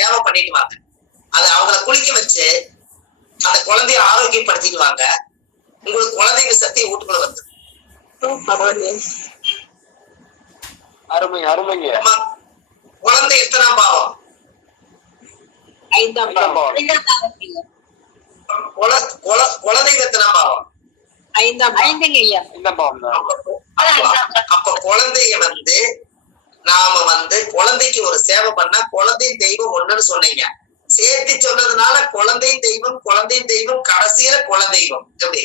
சேவை பண்ணிட்டு வாங்க அது அவங்கள குளிக்க வச்சு அந்த குழந்தைய ஆரோக்கியப்படுத்திட்டு வாங்க உங்களுக்கு குழந்தைங்க சக்தி வீட்டுக்குள்ள வந்து பரவாயில்லையே. அருமைங்க. குழந்தை எத்தனாம் பாவம்? ஐந்தாம் ஐந்தாம். ஐந்தாம் குழந்தைங்க எத்தனாம் பாவம்? ஐந்தாம் இந்த பாவம் அப்ப குழந்தைய வந்து நாம வந்து குழந்தைக்கு ஒரு சேவை பண்ணா குழந்தையும் தெய்வம் ஒண்ணுன்னு சொன்னீங்க. சேர்த்து சொன்னதுனால குழந்தையும் தெய்வம் குழந்தையும் தெய்வம் கடைசியில குலதெய்வம். எப்படி.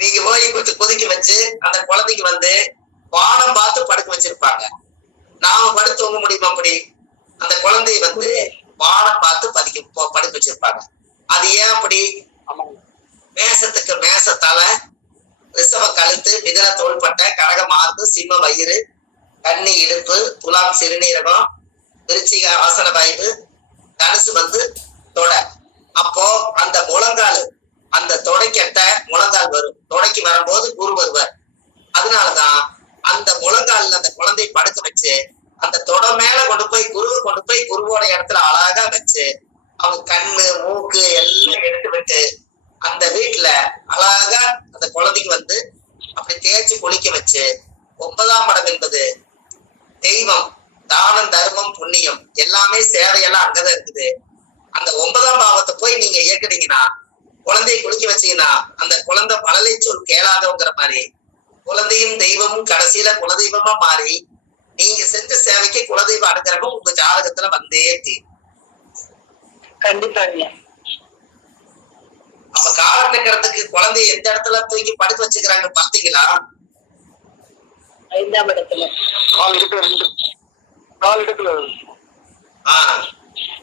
நீங்க போய் கொஞ்சம் கொதிக்க வச்சு அந்த குழந்தைக்கு வந்து வானம் பார்த்து படுக்க வச்சிருப்பாங்க. நாம படுத்து தூங்க முடியுமா அப்படி? அந்த குழந்தைய வந்து வானம் பார்த்து பதிக்க படுக்க வச்சிருப்பாங்க. அது ஏன் அப்படி? மேசத்துக்கு மேச தலை ரிஷப கழுத்து மிதன தோள்பட்டை கடக மார்பு சிம்ம வயிறு கண்ணி இடுப்பு துலாம் சிறுநீரகம் விருச்சிக ஆசன வாய்வு தனுசு வந்து தொடை. அப்போ அந்த முழங்கால் அந்த தொடைக்கட்ட முழங்கால் வரும். தொடைக்கு வரும்போது குரு வருவார். அதனாலதான் அந்த முழங்கால்ல அந்த குழந்தை படுக்க வச்சு அந்த தொடை மேல கொண்டு போய் குருவை கொண்டு போய் குருவோட இடத்துல அழகா வச்சு அவங்க கண்ணு மூக்கு எல்லாம் எடுத்து விட்டு அந்த வந்து அப்படி தேய்ச்சி குளிக்க வச்சு ஒன்பதாம் படம் என்பது தெய்வம் தானம் தர்மம் புண்ணியம் எல்லாமே சேவையெல்லாம் அங்கதான் இருக்குது. அந்த ஒன்பதாம் பாவத்தை போய் நீங்க இயக்குனீங்கன்னா குழந்தையை குளிக்க வச்சீங்கன்னா அந்த குழந்தை பலலை சொல் கேளாதவங்கிற மாதிரி குழந்தையும் தெய்வமும் கடைசியில குலதெய்வமா மாறி நீங்க செஞ்ச சேவைக்கு குலதெய்வம் அடுக்கிறப்ப உங்க ஜாதகத்துல வந்தே தீ கண்டிப்பா அப்ப காலநகரத்துக்கு குழந்தைய எந்த இடத்துல தூக்கி படுக்க வச்சுக்கிறாங்க பாத்தீங்களா? ஐந்தாம் இடத்துல. கால் இடுக்குல ரெண்டு. கால் இடுக்குல ஆஹ்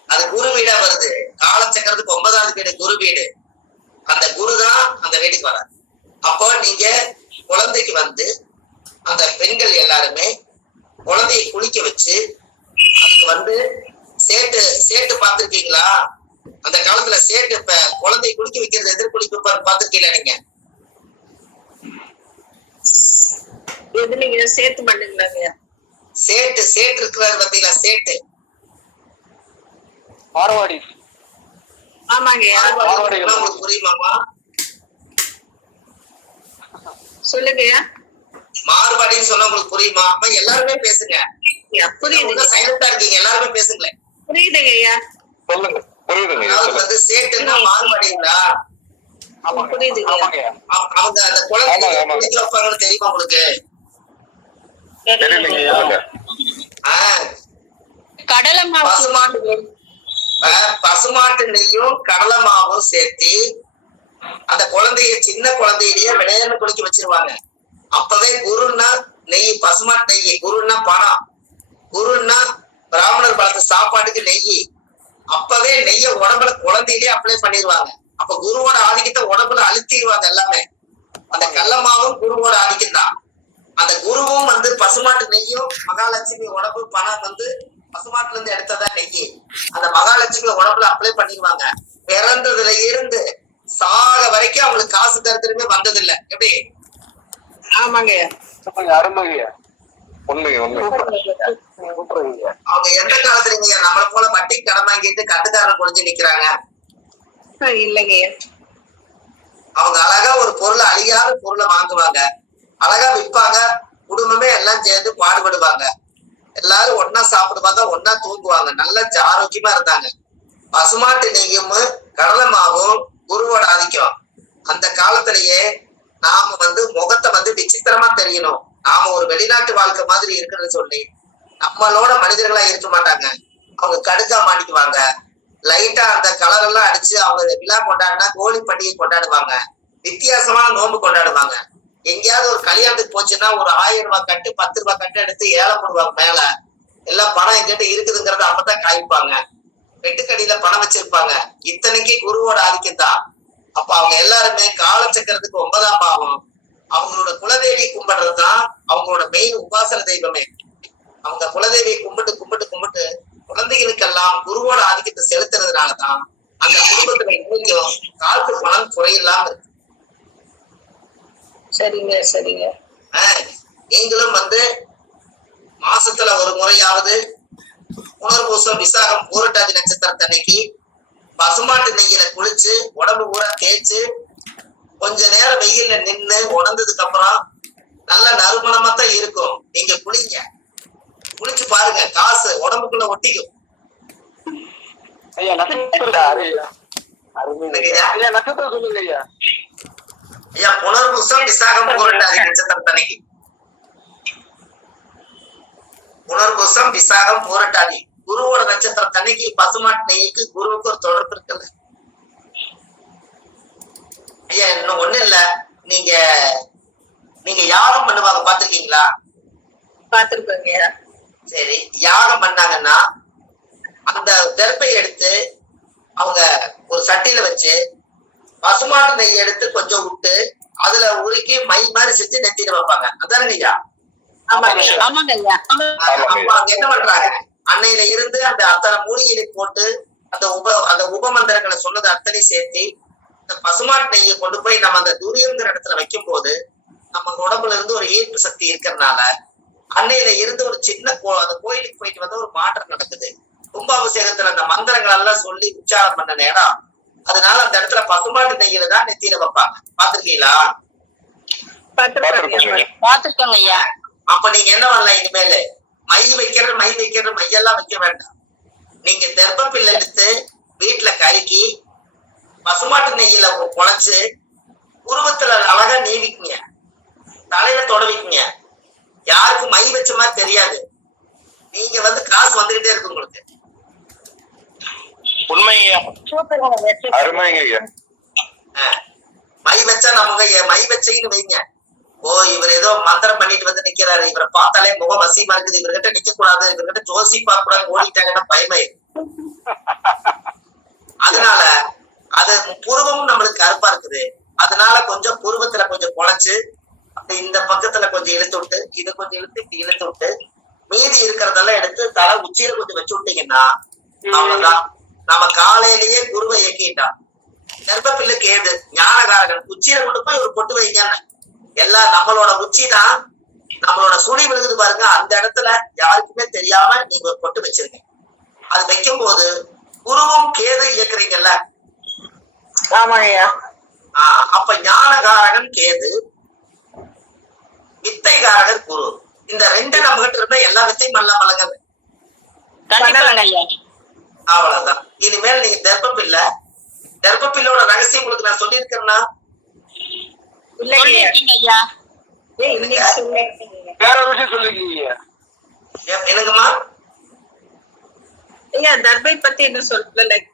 அது குரு வீடா வருது. காலச்சக்கரத்துக்கு ஒன்பதாவது வீடு குரு வீடு. அந்த குரு தான் அந்த வீட்டுக்கு வராது அப்போ நீங்க குழந்தைக்கு வந்து அந்த பெண்கள் எல்லாருமே குழந்தையை குளிக்க வச்சு அதுக்கு வந்து சேட்டு சேட்டு பார்த்திருக்கீங்களா? அந்த காலத்துல சேட்டு இப்ப குழந்தையை குளிக்க வைக்கிறது எதிர் குளிக்க பார்த்திருக்கீங்களா நீங்க? எது நீங்க சேர்த்து பண்ணுங்களாங்க. ஐயா சேட்டு சேட்டு இருக்கிறாரு பாத்தீங்களா? சேட்டு. மாரவாடி ஆமாங்க உங்களுக்கு புரியுமாமா சொல்லுங்க. மாறுபாடின்னு சொன்னா உங்களுக்கு புரியுமா? அப்ப எல்லாருமே பேசுங்க. ஐயா, புரியுதுங்க. சைலண்டா இருக்கீங்க. எல்லாருமே பேசுங்களேன். புரியுதுங்க ஐயா. சொல்லுங்க. புரியுதுங்க. சேட்டுன்னா அவ- அவங்க அந்த குழந்தை வைப்பாங்கன்னு தெரியுமா உங்களுக்கு? பசுமாட்டு நெய். ஆஹ் பசுமாட்டு நெய்யும் கடலை மாவும் சேர்த்து அந்த குழந்தைய சின்ன குழந்தையிலேயே விளையாட குளிக்க வச்சிருவாங்க. அப்பவே குருன்னா நெய் பசுமாட்டு நெய் குருன்னா பணம் குருன்னா பிராமணர் பார்த்த சாப்பாட்டுக்கு நெய். அப்பவே நெய்ய உடம்புல குழந்தையிலேயே அப்ளை பண்ணிடுவாங்க அப்ப குருவோட ஆதிக்கத்தை உடம்புல அழுத்திடுவாங்க எல்லாமே. அந்த கள்ளமாவும் குருவோட ஆதிக்கம் தான். அந்த குருவும் வந்து பசுமாட்டு நெய்யும் மகாலட்சுமி உடம்பு பணம் வந்து பசுமாட்டுல இருந்து எடுத்ததா நெய். அந்த மகாலட்சுமி உடம்புல அப்ளை பண்ணிடுவாங்க பிறந்ததுல இருந்து சாக வரைக்கும் அவங்களுக்கு காசு தரத்திலுமே வந்தது இல்ல எப்படி ஆமாங்க ஐயா உண்மை. அவங்க எந்த காலத்துல நீங்க நம்மள போல வட்டி கடன் வாங்கிட்டு கட்டுக்காரன் குடிஞ்சு நிக்கிறாங்க? இல்லைங்க. அவங்க அழகா ஒரு பொருளை அழியாத பொருளை வாங்குவாங்க. அழகா விற்பாங்க குடும்பமே எல்லாம் சேர்ந்து பாடுபடுவாங்க. எல்லாரும் ஒன்னா சாப்பிடுவாங்க ஒன்னா தூங்குவாங்க. நல்ல ஆரோக்கியமா இருந்தாங்க. பசுமாட்டு நெய்யும் கடலை மாவும் குருவோட ஆதிக்கம். அந்த காலத்திலேயே நாம வந்து முகத்தை வந்து விசித்திரமா தெரியணும். நாம ஒரு வெளிநாட்டு வாழ்க்கை மாதிரி இருக்குன்னு சொல்லி நம்மளோட மனிதர்களா இருக்க மாட்டாங்க. அவங்க கடுக்கா மாட்டிக்குவாங்க. லைட்டா அந்த கலர் எல்லாம் அடிச்சு அவங்க விழா கொண்டாடினா கோழி பண்டிகை கொண்டாடுவாங்க. வித்தியாசமான நோன்பு கொண்டாடுவாங்க. எங்கேயாவது ஒரு கல்யாணத்துக்கு போச்சுன்னா ஒரு ஆயிரம் ரூபாய் கட்டு பத்து ரூபாய் கட்டு எடுத்து ஏழை போடுவாங்க மேல. எல்லாம் பணம் எங்கிட்ட இருக்குதுங்கிறத அப்பதான் காய்ப்பாங்க வெட்டுக்கடியில பணம் வச்சிருப்பாங்க. இத்தனைக்கு குருவோட ஆதிக்கம் தான் அப்ப அவங்க எல்லாருமே காலச்சக்கரத்துக்கு ஒன்பதாம் பாவம். அவங்களோட குலதேவி கும்பிடுறது தான் அவங்களோட மெயின் உபாசன தெய்வமே. அவங்க குலதேவியை கும்பிட்டு கும்பிட்டு கும்பிட்டு குழந்தைகளுக்கெல்லாம் குருவோட ஆதிக்கத்தை செலுத்துறதுனாலதான் அந்த குடும்ப குடும்பத்துல இன்னைக்கும் காத்து பணம் குறையில்லாம இருக்கு. சரிங்க சரிங்க. நீங்களும் வந்து மாசத்துல ஒரு முறையாவது புனர்பூசம் விசாகம் பூரட்டாதி நட்சத்திரத்தன்னைக்கு பசுமாட்டு நெய்யில குளிச்சு உடம்பு பூரா தேய்ச்சு கொஞ்ச நேரம் வெயில்ல நின்னு உணர்ந்ததுக்கு அப்புறம் நல்ல நறுமணமா தான் இருக்கும். நீங்க குளிங்க. குளிச்சு பாருங்க. காசு உடம்புக்குள்ள ஒட்டிக்கும். ஐயா நட்சத்திரம் என்னங்கய்யா? ஐயா? நட்சத்திரம் சொல்லுங்க ஐயா. ஐயா புனர்பூசம் விசாகம் பூரட்டாதி புனர்பூசம் விசாகம் பூரட்டாதி குருவோட நட்சத்திரத்தன்னைக்கு பசுமாட்டு நெய்க்கு குருவுக்கு ஒரு தொடர்பு இருக்குல்ல. ஐயா இன்னும் ஒண்ணு இல்ல. நீங்க நீங்க யாகம் பண்ணுவாங்க பாத்திருக்கீங்களா பாத்துருக்கோங்க சரி யாகம் பண்ணாங்கன்னா அந்த கர்ப்பை எடுத்து அவங்க ஒரு சட்டியில வச்சு பசுமாட்டு நெய் எடுத்து கொஞ்சம் விட்டு அதுல உருக்கி மை மாதிரி செஞ்சு நெத்தியில வைப்பாங்க. அதானுங்க ஐயா? என்ன பண்றாங்க? அன்னையில இருந்து அந்த அத்தனை மூலிகையை போட்டு அந்த உப அந்த உபமந்திரங்களை சொன்னது அத்தனை சேர்த்து பசுமாட்டு நெய்யை கொண்டு போய் நம்ம அந்த துரியங்கிற இடத்துல வைக்கும் போது நம்ம உடம்புல இருந்து ஒரு ஈர்ப்பு சக்தி இருக்கிறதுனால அன்னையில இருந்து ஒரு சின்ன கோ அந்த கோயிலுக்கு போயிட்டு வந்து ஒரு மாற்றம் நடக்குது. கும்பாபிஷேகத்துல அந்த மந்திரங்கள் எல்லாம் சொல்லி உச்சாரம் பண்ண நேரம். அதனால அந்த இடத்துல பசுமாட்டு நெய்யில தான் நெத்தியில வைப்பாங்க. பாத்திருக்கீங்களா பாத்துருக்கோங்க ஐயா. அப்ப நீங்க என்ன பண்ணலாம் இனிமேலு? மை வைக்கிறது மை வைக்கிறது மையெல்லாம் வைக்க வேண்டாம். நீங்க தெர்ப்பப்பில்லை எடுத்து வீட்டுல கருக்கி பசுமாட்டு நெய்யில குழைச்சு உருவத்துல அழகா நீவிக்குங்க. தலையில தொடவிக்குங்க. யாருக்கும் மை வச்ச மாதிரி தெரியாது. நீங்க வந்து காசு வந்துகிட்டே இருக்கு உங்களுக்கு. உண்மை ஐயா அருமைங்க. மை வச்சா நமக்கு மை வச்சீங்கன்னு வைங்க. ஓ இவர் ஏதோ மந்திரம் பண்ணிட்டு வந்து நிக்கிறாரு. இவரை பார்த்தாலே முகம் அசியமா இருக்குது. இவர்கிட்ட நிக்க கூடாது இவர்கிட்ட ஜோசி பார்க்க கூடாது ஓடிட்டாங்கன்னா பயமே அதனால அது புருவமும் நம்மளுக்கு கருப்பா இருக்குது. அதனால கொஞ்சம் புருவத்துல கொஞ்சம் குழைச்சு அப்படி இந்த பக்கத்துல கொஞ்சம் இழுத்து விட்டு இதை கொஞ்சம் இழுத்து இப்படி இழுத்து விட்டு மீதி இருக்கிறதெல்லாம் எடுத்து தலை உச்சியில கொஞ்சம் வச்சு விட்டீங்கன்னா அவ்வளவுதான். நம்ம காலையிலேயே குருவை இயக்கிட்டான் கர்ப்பப்பில்லுக்கு ஏது ஞானகாரகன் உச்சியில கொண்டு போய் ஒரு பொட்டு வைங்கன்னு எல்லாம் நம்மளோட உச்சி தான். நம்மளோட சுழி விழுகுது பாருங்க அந்த இடத்துல யாருக்குமே தெரியாம நீங்க ஒரு பொட்டு வச்சிருங்க அது வைக்கும் போது குருவும் கேது இயக்குறீங்கல்ல ஆமாங்கய்யா. ஆஹ் அப்ப ஞானகாரகன் கேது வித்தைகாரகன் குரு. இந்த ரெண்டு நம்ம கிட்ட இருந்தா எல்லா வித்தையும் மல்ல மலங்க கண்டிப்பாங்க ஐயா அவ்வளவுதான். இனிமேல் நீங்க தெர்ப்பப்பில்லை. தெர்ப்பப்பில்லோட ரகசியம் உங்களுக்கு நான் சொல்லியிருக்கேன்னா? சொல்லிருக்கீங்க வேற விஷயம் எ- என்னங்கம்மா? ஐயா தர்பை பத்தி என்ன சொல்லல. லைக்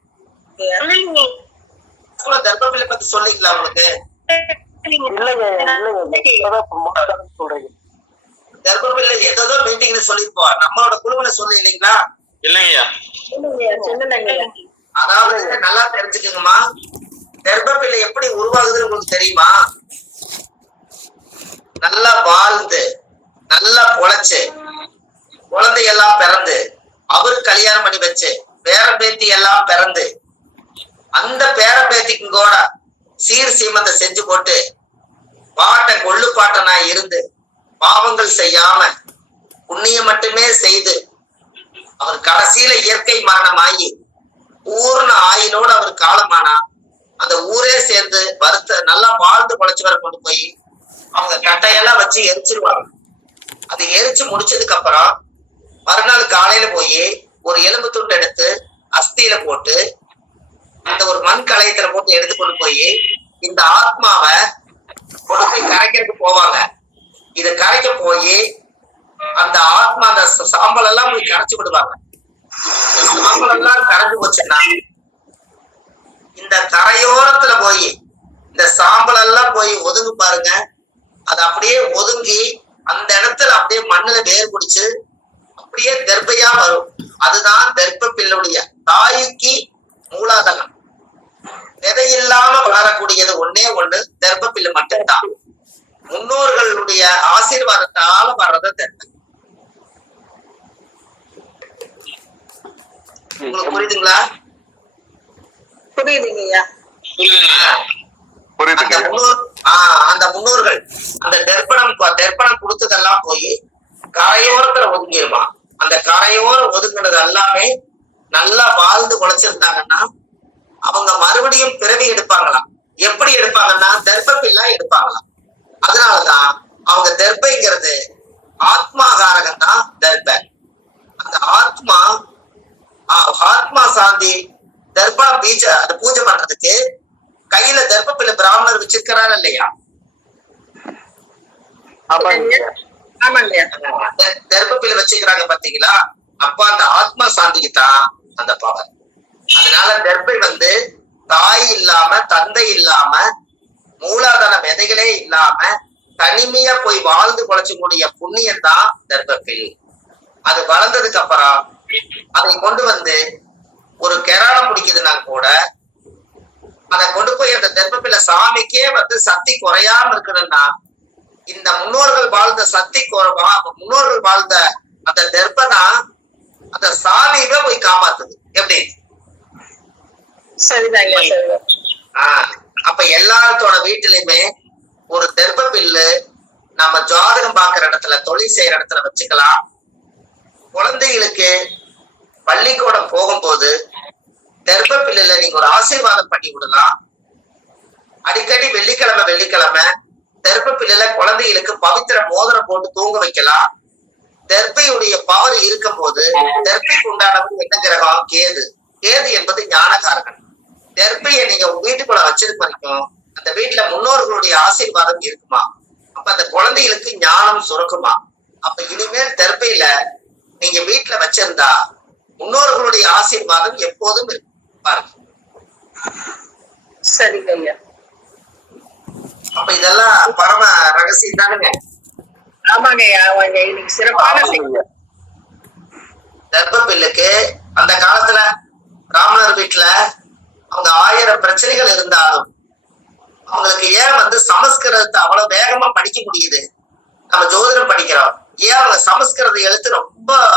கூட கர்ப்பப்பிள்ளை பத்தி சொல்லிக்கலாம் உங்களுக்கு ஏதோ மீட்டிங்ல சொல்லிருப்போம் நம்மளோட குழுவில சொல்லி இல்லைங்களா இல்லைங்கய்யா அதாவது நல்லா தெரிஞ்சுக்கங்கம்மா. கர்ப்பப்பிள்ளை எப்படி உருவாகுதுன்னு உங்களுக்கு தெரியுமா? நல்லா வாழ்ந்து நல்லா பொழைச்சு குழந்தையெல்லாம் பிறந்து அவரு கல்யாணம் பண்ணி வச்சு பேரம்பேத்தி எல்லாம் பிறந்து அந்த பேரம்பேத்திக்கு கூட சீர் சீமத்தை செஞ்சு போட்டு பாட்ட கொள்ளு பாட்டனா இருந்து பாவங்கள் செய்யாம புண்ணியம் மட்டுமே செய்து அவர் கடைசியில இயற்கை மரணமாகி பூர்ண ஆயினோடு அவர் காலமானா அந்த ஊரே சேர்ந்து வருத்த நல்லா வாழ்ந்து பொழைச்சவரை கொண்டு போய் அவங்க கட்டையெல்லாம் வச்சு எரிச்சிருவாங்க. அது எரிச்சு முடிச்சதுக்கு அப்புறம் மறுநாள் காலையில போய் ஒரு எலும்பு துண்டு எடுத்து அஸ்தியில போட்டு ஒரு போட்டு எடுத்து கொண்டு போய் இந்த ஆத்மாவை கொண்டு போய் கரைக்கிறதுக்கு போவாங்க. இத கரைக்க போய் அந்த ஆத்மா அந்த சாம்பல் எல்லாம் போய் கரைச்சு விடுவாங்க. சாம்பல் எல்லாம் கரைஞ்சு போச்சுன்னா இந்த கரையோரத்துல போய் இந்த சாம்பல் எல்லாம் போய் ஒதுங்கு பாருங்க. அது அப்படியே ஒதுங்கி அந்த இடத்துல அப்படியே மண்ணுல வேர் பிடிச்சு அப்படியே கர்ப்பையா வரும். அதுதான் கர்ப்ப பிள்ளையுடைய தாய்க்கு மூலாதகம் விதையில்லாம வளரக்கூடியது ஒண்ணே ஒண்ணு கர்ப்ப பில்லு மட்டும்தான். முன்னோர்களுடைய ஆசீர்வாதத்தால வர்றத தர்ப்பை உங்களுக்கு புரியுதுங்களா? அந்த முன்னோர் ஆஹ் அந்த முன்னோர்கள் அந்த தர்ப்பணம் தர்ப்பணம் கொடுத்ததெல்லாம் போய் கரையோரத்துல ஒதுங்கிருமா அந்த கரையோரம் ஒதுங்கினது எல்லாமே நல்லா வாழ்ந்து உழைச்சிருந்தாங்கன்னா அவங்க மறுபடியும் பிறவி எடுப்பாங்களாம். எப்படி எடுப்பாங்கன்னா தர்ப்பப்பில்லா எடுப்பாங்களாம். அதனாலதான் அவங்க தர்ப்பைங்கிறது ஆத்மாகாரகம் தான் தர்ப்ப. அந்த ஆத்மா ஆஹ் ஆத்மா சாந்தி தர்ப்பணம் பீஜ அது பூஜை பண்றதுக்கு கையில தர்ப்பப்பிள்ளை பிராமணர் வச்சிருக்கிறாரு இல்லையா? ஆமாங்க. ஆமாங்க. ஐயா த- தர்ப்பப்பிள்ளை வச்சுக்கிறாங்க பாத்தீங்களா? அப்ப அந்த ஆத்மா சாந்திக்கு தான் அந்த பவர் அதனால கர்ப்பை வந்து தாய் இல்லாம தந்தை இல்லாம மூலாதார விதைகளே இல்லாம தனிமையா போய் வாழ்ந்து குழச்சக்கூடிய புண்ணியம் தான் தர்ப்பப்பில் அது வளர்ந்ததுக்கு அப்புறம் அதை கொண்டு வந்து ஒரு கெராடம் பிடிக்குதுன்னா கூட அதை கொண்டு போய் அந்த தர்ப்பப்பிள்ளை சாமிக்கே வந்து சக்தி குறையாம இருக்கணும்னா இந்த முன்னோர்கள் வாழ்ந்த சக்தி குறைவா முன்னோர்கள் வாழ்ந்த அந்த தர்ப்பனா அந்த சாமியவே போய் காப்பாத்துது. எப்படி? சரிதாங்க அப்ப எல்லாத்தோட வீட்டிலுமே ஒரு தர்ப்ப பில்லு நம்ம ஜாதகம் பார்க்கிற இடத்துல தொழில் செய்யற இடத்துல வச்சுக்கலாம். குழந்தைகளுக்கு பள்ளிக்கூடம் போகும்போது தர்ப்ப பில்லுல நீங்க ஒரு ஆசீர்வாதம் பண்ணி விடலாம். அடிக்கடி வெள்ளிக்கிழமை வெள்ளிக்கிழமை தர்ப்ப பில்லுல குழந்தைகளுக்கு பவித்திர மோதிரம் போட்டு தூங்க வைக்கலாம். தர்ப்பையுடைய பவர் இருக்கும் போது தர்ப்பைக்கு உண்டானது என்ன கிரகம்? கேது. கேது என்பது ஞானகாரகன் தர்ப்பையை நீங்க உங்க வீட்டுக்குள்ள வச்சிருக்க வரைக்கும் அந்த வீட்டுல முன்னோர்களுடைய ஆசீர்வாதம் இருக்குமா? அப்ப அந்த குழந்தைகளுக்கு ஞானம் சுரக்குமா? அப்ப இனிமேல் தர்ப்பையில நீங்க வீட்டுல வச்சிருந்தா முன்னோர்களுடைய ஆசீர்வாதம் எப்போதும் இருக்கும் பாருங்க. சரிங்க ஐயா அப்ப இதெல்லாம் பரம ரகசியம் தானுங்க. ஆமாங்க ஆமாங்க. இன்னைக்கு சிறப்பான செய்தி. தர்ப்பப்பில்லுக்கு அந்த காலத்துல ராமணர் வீட்டுல அவங்க ஆயிரம் பிரச்சனைகள் இருந்தாலும் அவங்களுக்கு ஏன் வந்து சமஸ்கிருதத்தை அவ்வளவு வேகமா படிக்க முடியுது? நம்ம ஜோதிடம் படிக்கிறோம். ஏன் அவங்க சமஸ்கிருத எழுத்து ரொம்ப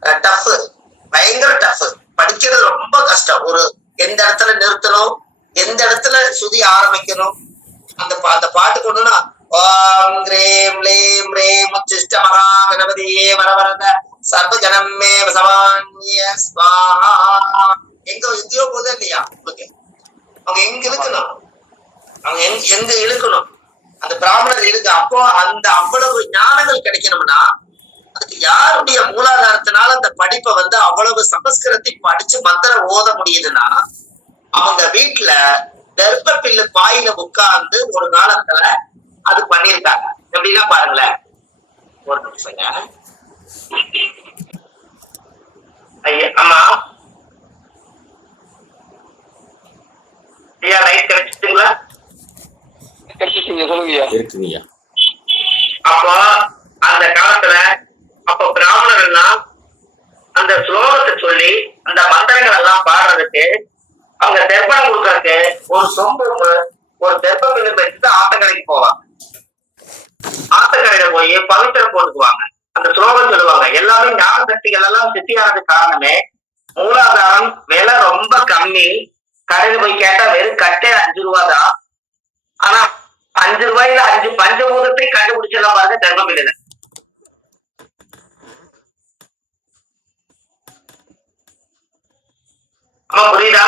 டஃப் பயங்கர டஃப் படிக்கிறது ரொம்ப கஷ்டம். ஒரு எந்த இடத்துல நிறுத்தணும்? எந்த இடத்துல சுதி ஆரம்பிக்கணும்? அந்த பா- அந்த பாட்டு கொண்டுனா ஓம் கிரீம் லேம் ரேம் உச்சிஷ்ட மகா கணபதியே வரவரத சர்வஜனம் மே சமான்ய ஸ்வாஹா. எங்க எங்கேயோ போதா இல்லையா? ஓகே அவங்க எங்க இழுக்கணும்? அவங்க எங்க எங்க இழுக்கணும்? அந்த பிராமணர் இழுக்க. அப்போ அந்த அவ்வளவு ஞானங்கள் கிடைக்கணும்னா அதுக்கு யாருடைய மூலாதாரத்தினால அந்த படிப்பை வந்து அவ்வளவு சமஸ்கிருதத்தை படிச்சு மந்திரம் ஓத முடியுதுன்னா அவங்க வீட்டுல தர்ப்ப பில்லு பாயில உட்கார்ந்து ஒரு காலத்துல அது பண்ணிருக்காங்க எப்படின்னா பாருங்களேன். ஒரு நிமிஷங்க. ஐயா அம்மா. ஐயா லைட் கிடைச்சிட்டுங்களா இருக்குங்கய்யா. அப்போ அந்த காலத்துல அப்போ பிராமணர்கள்லாம் அந்த ஸ்லோகத்தை சொல்லி அந்த மந்திரங்கள் எல்லாம் பாடுறதுக்கு அவங்க தெப்பம் கொடுக்கறதுக்கு ஒரு சொம்பு ஒரு தெப்ப பில்லு வச்சுட்டு ஆத்தங்கரைக்கு போவாங்க. ஆத்தங்கரையில போய் பவித்திரம் போட்டுக்குவாங்க. அந்த ஸ்லோகம் சொல்லுவாங்க. எல்லாமே ஞான சக்திகள் எல்லாம் சித்தியானது காரணமே மூலாதாரம் விலை ரொம்ப கம்மி கடையில் போய் கேட்டா வெறும் கட்டே அஞ்சு ரூபா தான் ஆனா அஞ்சு ரூபாயில அஞ்சு பஞ்சபூதத்தை கண்டுபிடிச்சிடலாம் பாருங்க தர்மபில்ல அம்மா புரியுதா?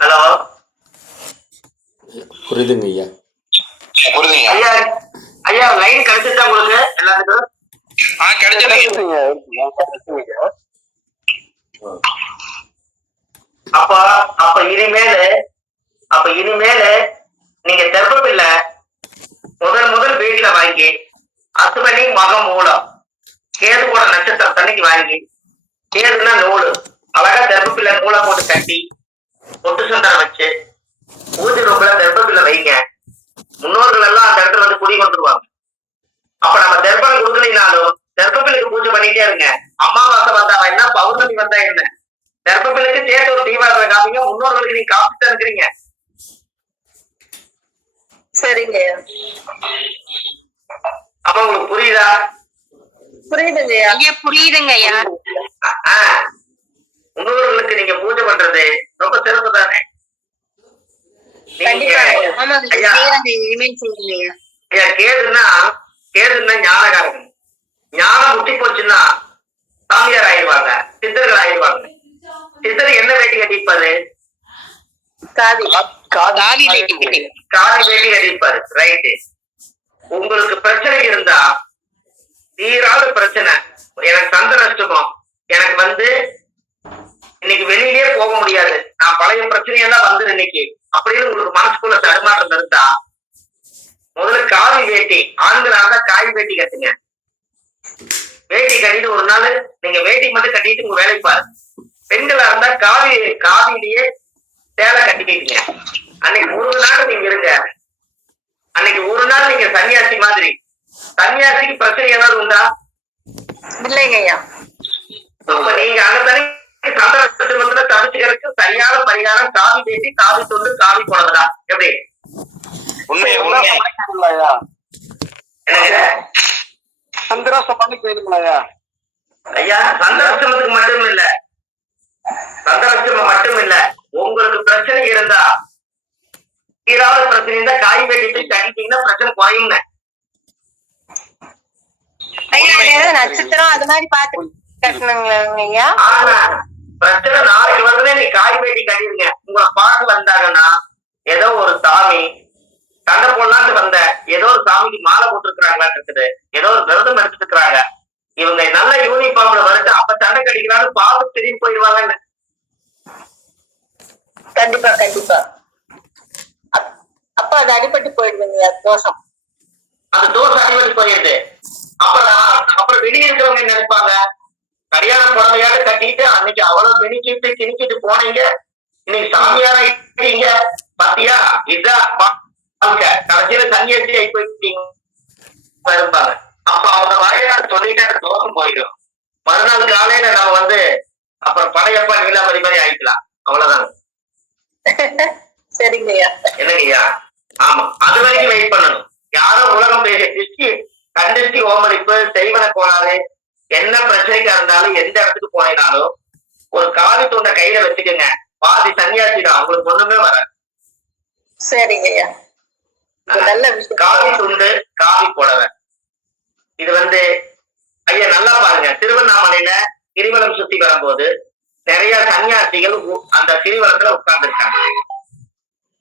ஹலோ? புரியுதுங்க ஐயா. புரியுதுங்க ஐயா. ஐயா லைன் கிடைச்சிட்டா உங்களுக்கு? எல்லாத்துக்கும்? ஆ கிடைச்சிட்டீங்க அப்ப அப்ப இனிமேல அப்ப இனிமேல நீங்க தெப்பப்பில்ல முதல் முதல் வீட்டுல வாங்கி அசுபனி மகம் மூலம் கேது கூட நட்சத்திரம் தண்ணிக்கு வாங்கி கேதுன்னா நூலு அழகா தெப்பப்பில்ல நூலை போட்டு கட்டி பொட்டு சந்தனம் வச்சு பூஜை ரூம்ல தெப்பப்பில்ல வைங்க. முன்னோர்கள் எல்லாம் அந்த இடத்துல வந்து குடி வந்துருவாங்க. அப்ப நம்ம தெப்பம் கொடுக்கலினாலும் தர்ப்பப்பிலுக்கு பூஜை பண்ணிட்டே இருங்க. அமாவாசை வந்தா என்ன? பௌர்ணமி வந்தா என்ன? தர்ப்பப்பிலுக்கு சேர்த்து ஒரு தீபாவளி காமிங்க. முன்னோர்களுக்கு நீங்க காப்பிட்டு இருக்கிறீங்க சரிங்க. அப்ப உங்களுக்கு புரியுதா? புரியுதுங்க. ஆஹ் முன்னோர்களுக்கு நீங்க பூஜை பண்றது ரொம்ப சிறப்பு தானே? கேதுன்னா கேதுன்னா ஞானகாரகம் ஞானம் முட்டி போச்சுன்னா சாமியார் ஆயிடுவாங்க சித்தர்கள் ஆயிடுவாங்க. சித்தர் என்ன வேட்டி கட்டிப்பாரு காதி. காவி வேட்டி காதி வேட்டி கட்டிப்பாரு ரைட்டு. உங்களுக்கு பிரச்சனை இருந்தா தீராத பிரச்சனை. எனக்கு சந்த நஷ்டமம் எனக்கு வந்து இன்னைக்கு வெளியிலே போக முடியாது. நான் பழைய பிரச்சனையெல்லாம் வந்து இன்னைக்கு. அப்படின்னு உங்களுக்கு மனசுக்குள்ள தடுமாற்றம் இருந்தா முதல்ல காவி வேட்டி ஆண்களா இருந்தா காய் வேட்டி கட்டுங்க. வேட்டி கட்டிட்டு ஒரு நாள் நீங்க வேட்டி மட்டும் கட்டிட்டு உங்க வேலைக்கு பாருங்க. பெண்களா இருந்தா காவி காவிலேயே சேலை கட்டிக்கிட்டீங்க அன்னைக்கு ஒரு நாள் நீங்க இருங்க. அன்னைக்கு ஒரு நாள் நீங்க சன்னியாசி மாதிரி. சன்னியாசிக்கு பிரச்சனை ஏதாவது உண்டா? இல்லைங்கய்யா. அப்ப நீங்க அந்த தனி சந்தன சத்துவத்துல தவிச்சுக்கிறதுக்கு சரியான பரிகாரம் காவி வேட்டி காவி தொண்டு காவி போனதுடா எப்படி? உண்மை உண்மை கேளுங்களாயா என்னங்க சந்திராசம் பண்ணி கேளுங்களாயா ஐயா சந்தனஷ்டமத்துக்கு மட்டும் இல்ல சந்தனஷ்டமம் மட்டும் இல்ல உங்களுக்கு பிரச்சனை இருந்தா தீராத பிரச்சனை இருந்தா காய் வெட்டிட்டு கட்டிட்டீங்கன்னா பிரச்சனை குறையுங்க. ஐயா அது ஏதாவது நட்சத்திரம் அது மாதிரி கட்டணுங்களா ஆனா பிரச்சனை நாளைக்கு வருதுன்னா நீ காய் வெட்டி கட்டிடுங்க. உங்களை பார்க்க வந்தாங்கன்னா ஏதோ ஒரு சாமி சண்டை போடலான்ட்டு வந்த ஏதோ ஒரு சாமிக்கு மாலை போட்டுருக்காங்களான்னு இருக்குது. ஏதோ ஒரு விரதம் எடுத்துட்டு இவங்க நல்ல யூனிஃபார்ம்ல வருது அப்ப சண்டை கடிக்கிறான்னு பார்த்து திரும்பி போயிடுவாங்கன்னு. கண்டிப்பா கண்டிப்பா. அப்- அப்ப அது அடிபட்டு போயிடுதுங்கய்யா தோஷம். அந்த தோசை அடிபட்டு போயிருது அப்புறம் அப்புறம் வெளியே இருக்கிறவங்க நினைப்பாங்க? கல்யாண புடவையாட கட்டிட்டு அன்னைக்கு அவ்வளவு மினிக்கிட்டு கிணிக்கிட்டு போனீங்க. இன்னைக்கு சாமியாரா இருக்கீங்க பாத்தியா? வாழ்க்கை கடைசியில சன்னியாசி ஆகி போயிட்டீங்க இருப்பாங்க அப்ப அவங்க வாயிலாக சொல்லிட்டு தோஷம் போயிடும். மறுநாள் காலையில நம்ம வந்து அப்புறம் படையப்பா நீலாமதி மாதிரி ஆயிக்கலாம். அவ்வளவுதான். சரிங்கய்யா என்னங்கய்யா ஆமா அது வரைக்கும் வெயிட் பண்ணணும். யாரோ உலகம் பேச திருஷ்டி கண்டிஷ்டி ஓமளிப்பு செய்வன கோளாறு என்ன பிரச்சனைக்கா இருந்தாலும் எந்த இடத்துக்கு போனீங்கனாலும் ஒரு காவி துண்டை கையில வச்சுக்கோங்க. பாதி சன்னியாசி தான் உங்களுக்கு ஒண்ணுமே வராது. சரிங்கய்யா காவி துண்டு காவி புடவை. இது வந்து ஐயா நல்லா பாருங்க. திருவண்ணாமலையில கிரிவலம் சுத்தி வரும்போது நிறைய சன்னியாசிகள் அந்த கிரிவலத்துல உட்கார்ந்து இருக்காங்க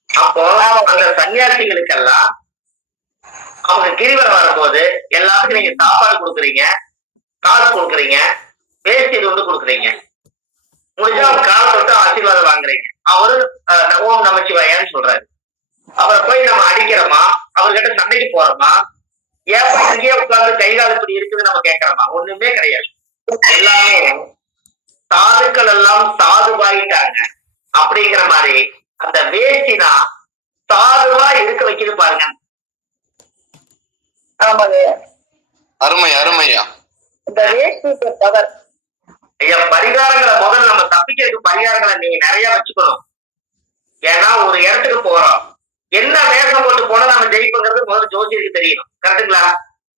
அப்போ அந்த சன்னியாசிகளுக்கெல்லாம் அவங்க கிரிவலம் வரும்போது எல்லாத்துக்கும் நீங்க சாப்பாடு கொடுக்குறீங்க காசு கொடுக்குறீங்க வேஷ்டி வந்து கொடுக்குறீங்க. முடிஞ்சா அவங்க காலை தொட்டு ஆசீர்வாதம் வாங்குறீங்க. அவரு ஓம் நமச்சிவாயான்னு சொல்றாரு. அவரை போய் நம்ம அடிக்கிறோமா? அவர்கிட்ட சண்டைக்கு போறோமா? ஏப்பா இங்கேயே உட்கார்ந்து கை கால் இப்படி இருக்குது நம்ம கேட்கறோமா? ஒண்ணுமே கிடையாது. எல்லாமே சாதுக்கள் எல்லாம் சாதுவாயிட்டாங்க. அப்படிங்கிற மாதிரி அந்த வேஷ்டினா சாதுவா இருக்க வைக்குது பாருங்க. அருமை அருமையா. இந்த வேஷ்டி பவர் ஐயா பரிகாரங்களை முதல்ல நம்ம தப்பிக்கிறதுக்கு பரிகாரங்களை நீங்க நிறைய வச்சுக்கணும். ஏன்னா ஒரு இடத்துக்கு போறோம். என்ன வேஷம் போட்டு போனா நம்ம ஜெயிப்புங்கிறது முதல்ல ஜோசியருக்கு தெரியணும். கரெக்டுங்களா